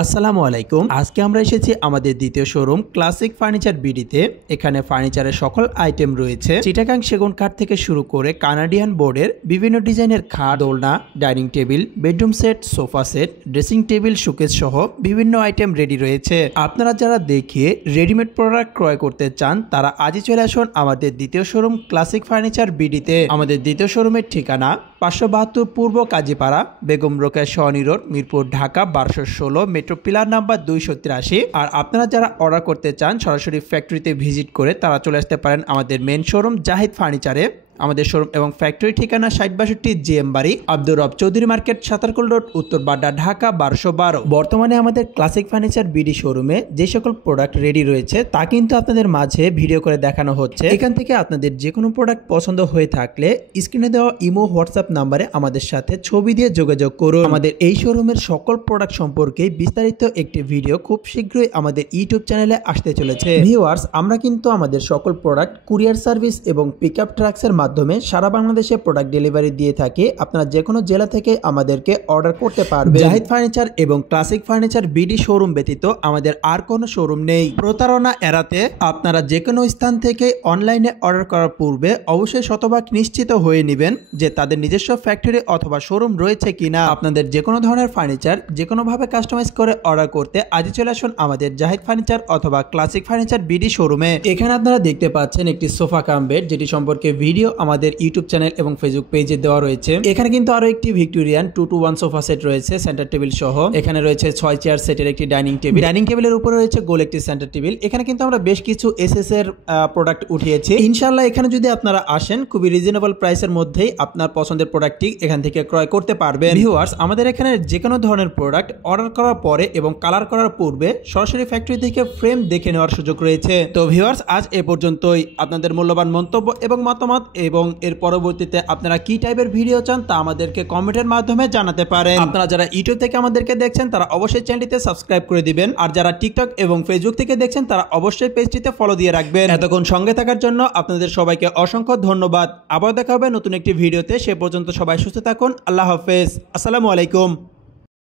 আসসালামু আলাইকুম। আজকে আমরা এসেছি আমাদের দ্বিতীয় শোরুম ক্লাসিক ফার্নিচার বিডিতে। এখানে ফার্নিচারের সকল আইটেম রয়েছে। চিটাগাং সেগুন কাঠ থেকে শুরু করে কানাডিয়ান বোর্ডের বিভিন্ন ডিজাইনের খাট, দোলনা, dining table, bedroom set, sofa set, dressing table, showcase সহ বিভিন্ন আইটেম রেডি রয়েছে। আপনারা যারা দেখে রেডিমেড প্রোডাক্ট ক্রয় করতে চান তারা আজই চলে আসুন আমাদের দ্বিতীয় শোরুম ক্লাসিক ফার্নিচার বিডিতে। আমাদের দ্বিতীয় শোরুমের ঠিকানা 572 পূর্ব Kazipara, Begum Rokeya Sarani road, Mirpur, Dhaka 1216, metro pillar number 283। আর আপনারা যারা অর্ডার করতে চান সরাসরি ফ্যাক্টরিতে ভিজিট করে তারা চলে আসতে পারেন আমাদের মেন শোরুম জাহিদ ফার্নিচারে। আমাদের শোরুম এবং ফ্যাক্টরি ঠিকানা 6062 জিএম বাড়ি, আব্দুর রব চৌধুরী মার্কেট, সাতারকুল রোড, উত্তর বাড্ডা, ঢাকা 1212। বর্তমানে আমাদের ক্লাসিক ফার্নিচার বিডি শোরুমে যে সকল প্রোডাক্ট রেডি রয়েছে তা কিন্তু আপনাদের মাঝে ভিডিও করে দেখানো হচ্ছে। এখান থেকে আপনাদের যে কোনো প্রোডাক্ট পছন্দ হয়ে থাকলে স্ক্রিনে দেওয়া ইমো, হোয়াটসঅ্যাপ নাম্বারে আমাদের সাথে ছবি দিয়ে যোগাযোগ করুন। আমাদের এই শোরুমের সকল প্রোডাক্ট সম্পর্কে বিস্তারিত একটি ভিডিও খুব শীঘ্রই আমাদের ইউটিউব চ্যানেলে আসতে চলেছে। ভিউয়ার্স, আমরা কিন্তু আমাদের সকল প্রোডাক্ট কুরিয়ার সার্ভিস এবং পিকআপ ট্রাক্সের মাধ্যমে সারা বাংলাদেশে প্রোডাক্ট ডেলিভারি দিয়ে থাকে। আপনারা যে কোনো জেলা থেকে আমাদেরকে অর্ডার করতে পারবেন। জাহিদ ফার্নিচার এবং ক্লাসিক ফার্নিচার বিডি শোরুম ব্যতীত আমাদের আর কোনো শোরুম নেই। প্রতারণা এড়াতে আপনারা যে কোনো স্থান থেকে অনলাইনে অর্ডার করার পূর্বে অবশ্যই শতভাগ নিশ্চিত হয়ে নেবেন যে তাদের নিজস্ব ফ্যাক্টরি অথবা শোরুম রয়েছে কিনা। আপনাদের যে কোনো ধরনের ফার্নিচার যে কোনো ভাবে কাস্টমাইজ করে অর্ডার করতে আজই চলে আসুন আমাদের জাহিদ ফার্নিচার অথবা ক্লাসিক ফার্নিচার বিডি শোরুমে। এখানে আপনারা দেখতে পাচ্ছেন একটি সোফা কাম বেড, যেটি সম্পর্কে ভিডিও আমাদের ইউটিউব চ্যানেল এবং ফেসবুক পেজে দেওয়া রয়েছে। এখানে কিন্তু আরো একটি ভিক্টোরিয়ান 2-to-1 সোফা সেট রয়েছে, সেন্টার টেবিল সহ। এখানে রয়েছে 6 চেয়ার সেটের একটি ডাইনিং টেবিল। ডাইনিং টেবিলের উপরে রয়েছে গোল একটি সেন্টার টেবিল। এখানে কিন্তু আমরা বেশ কিছু এসএস এর প্রোডাক্ট উঠিয়েছি। ইনশাআল্লাহ এখানে যদি আপনারা আসেন খুবই রিজনেবল প্রাইসের মধ্যেই আপনার পছন্দের প্রোডাক্টটি এখান থেকে ক্রয় করতে পারবেন। ভিউয়ার্স, আমাদের এখানে যে কোনো ধরনের প্রোডাক্ট অর্ডার করার পরে এবং কালার করার পূর্বে সরাসরি ফ্যাক্টরি থেকে ফ্রেম দেখে নেওয়ার সুযোগ রয়েছে। তো ভিউয়ার্স, আজ এ পর্যন্তই। আপনাদের মূল্যবান মন্তব্য এবং মতামত এবং এর পরবর্তীতে আপনারা কি টাইপের ভিডিও চান তা আমাদেরকে কমেন্টের মাধ্যমে জানাতে পারেন। আপনারা যারা ইউটিউব থেকে আমাদেরকে দেখছেন তারা অবশ্যই চ্যানেলটিতে সাবস্ক্রাইব করে দিবেন। আর যারা টিকটক এবং ফেসবুক থেকে দেখছেন তারা অবশ্যই পেজটিতে ফলো দিয়ে রাখবেন। এতক্ষণ সঙ্গে থাকার জন্য আপনাদের সবাইকে অসংখ্য ধন্যবাদ। আবার দেখা হবে নতুন একটি ভিডিওতে। সে পর্যন্ত সবাই সুস্থ থাকুন। আল্লাহ হাফেজ। আসসালামু আলাইকুম।